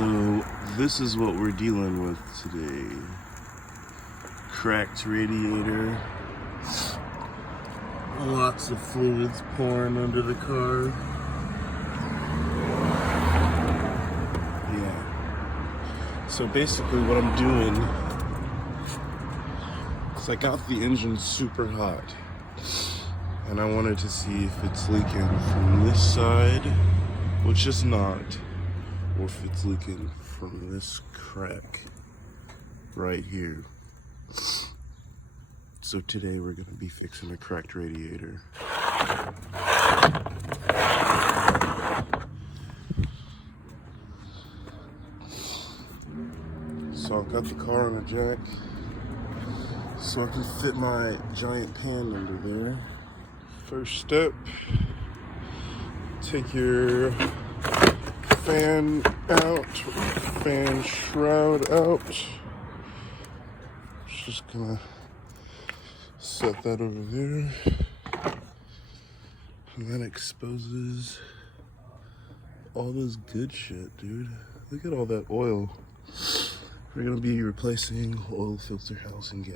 So this is what we're dealing with today. Cracked radiator. Lots of fluids pouring under the car. Yeah. So basically what I'm doing is I got the engine super hot and I wanted to see if it's leaking from this side, which is not, or if it's leaking from this crack right here. So today we're gonna be fixing a cracked radiator. So I've got the car on a jack so I can fit my giant pan under there. First step, take your fan out, fan shroud out. Just gonna set that over there. And that exposes all this good shit, dude. Look at all that oil. We're gonna be replacing oil filter housing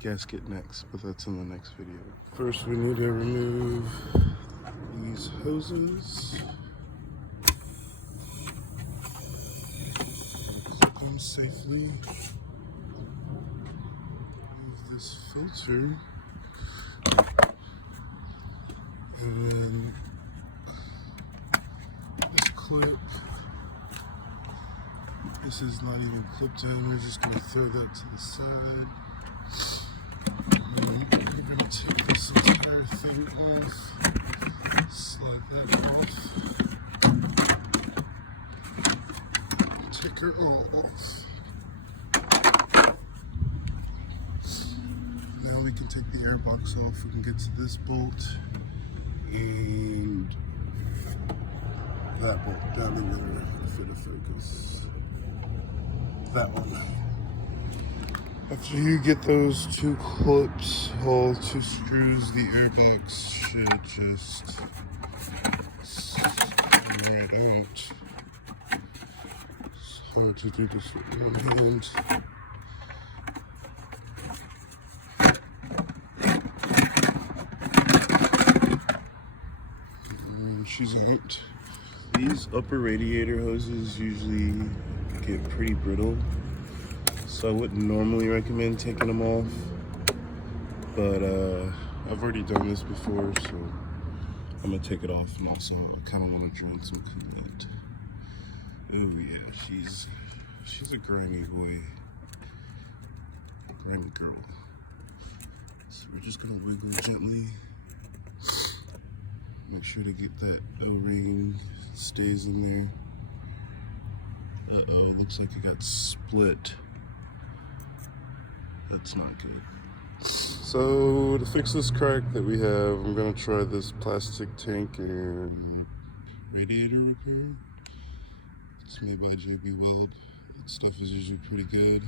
gasket next, but that's in the next video. First, we need to remove these hoses. Clip them safely. Remove this filter. And then this clip. This is not even clipped in. We're just gonna throw that to the side. And then we're gonna take this entire thing off. Slide that off. Take her all off. Now we can take the airbox off. We can get to this bolt and that bolt down in there if it'll focus. That one. After you get those two clips, all two screws, the airbox should just slide out. It's hard to do this with one hand. And she's out. These upper radiator hoses usually get pretty brittle, so I wouldn't normally recommend taking them off, but I've already done this before, so I'm gonna take it off. And also I kind of want to drain some coolant. Oh yeah, she's a grimy boy, grimy girl. So we're just gonna wiggle gently, make sure to get that O-ring stays in there. Uh-oh, looks like it got split. That's not good. So to fix this crack that we have, I'm gonna try this plastic tank and radiator repair. It's made by weld. That stuff is usually pretty good.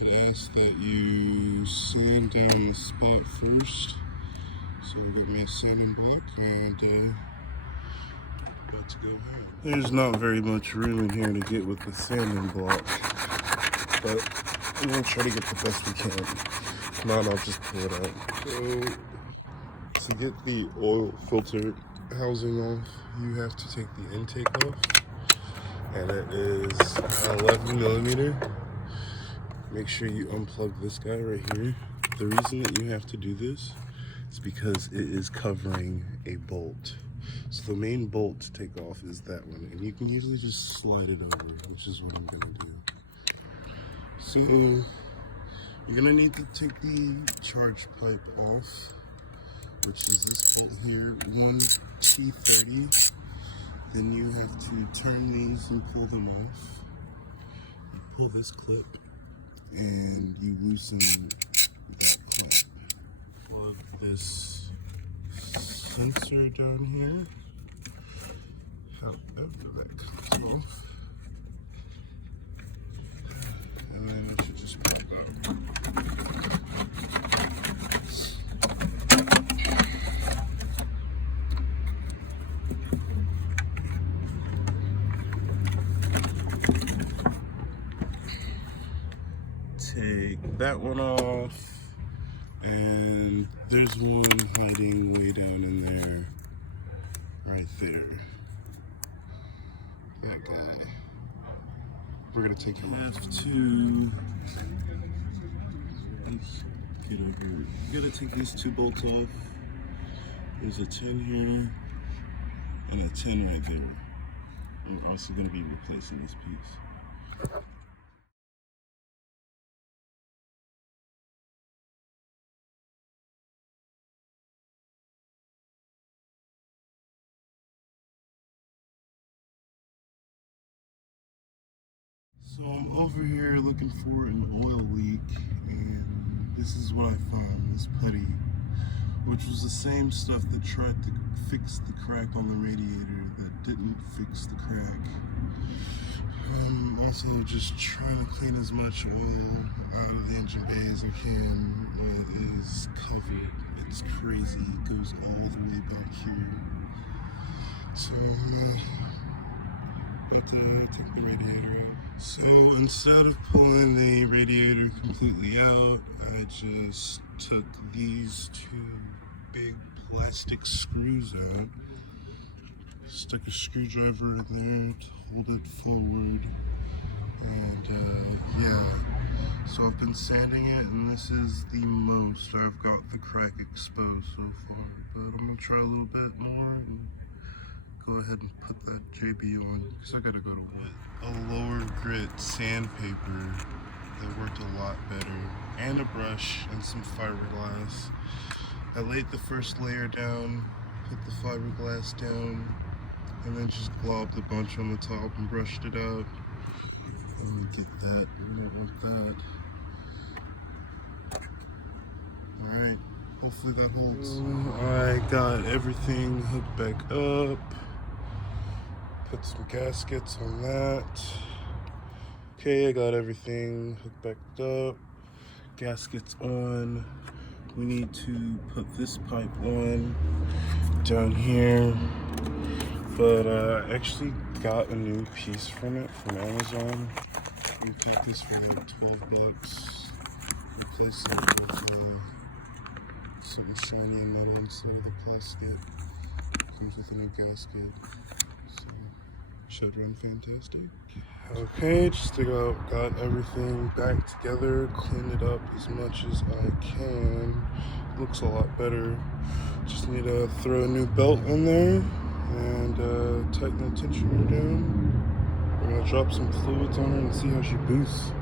It asks that you sand down the spot first. So I've got my sanding block and about to go ahead. There's not very much room in here to get with the sanding block, but I'm gonna try to get the best we can. If not, I'll just pull it out. So to get the oil filter housing off, you have to take the intake off, and it is 11 millimeter. Make sure you unplug this guy right here. The reason that you have to do this is because it is covering a bolt. So the main bolt to take off is that one, and you can usually just slide it over, which is what I'm gonna do. So you're gonna need to take the charge pipe off, which is this bolt here, 1T30. Then you have to turn these and pull them off. You pull this clip and you loosen that clip. Plug this sensor down here. After that comes off, and then it should just pop out. take that one off. And there's one hiding way down in there, right there. That guy. We're gonna take him off too. Let's get over here. We're gonna take these 2 bolts off. There's a 10 here and a 10 right there. I'm also gonna be replacing this piece. So I'm over here looking for an oil leak, and this is what I found, this putty, which was the same stuff that tried to fix the crack on the radiator that didn't fix the crack. I'm also just trying to clean as much oil out of the engine bay as I can. It is covered. It's crazy. It goes all the way back here. So I have to take the radiator out. So instead of pulling the radiator completely out, I just took these 2 big plastic screws out, stuck a screwdriver in there to hold it forward, and yeah. So I've been sanding it, and this is the most I've got the crack exposed so far, but I'm gonna try a little bit more and go ahead and put that JB on, because I gotta go to work. A lower grit sandpaper that worked a lot better, and a brush and some fiberglass. I laid the first layer down, put the fiberglass down, and then just globbed a bunch on the top and brushed it out. Let me get that, we don't want that. Alright, hopefully that holds. I got everything hooked back up. Put some gaskets on that. Okay, I got everything hooked back up. Gaskets on. We need to put this pipe on down here. But I actually got a new piece from it from Amazon. We take this for like 12 bucks. Replace it with something shiny and metal instead of the plastic. Comes with a new gasket. So should run fantastic. Okay, just got everything back together, cleaned it up as much as I can. Looks a lot better. Just need to throw a new belt in there and tighten the tensioner down. We're gonna drop some fluids on her and see how she boosts.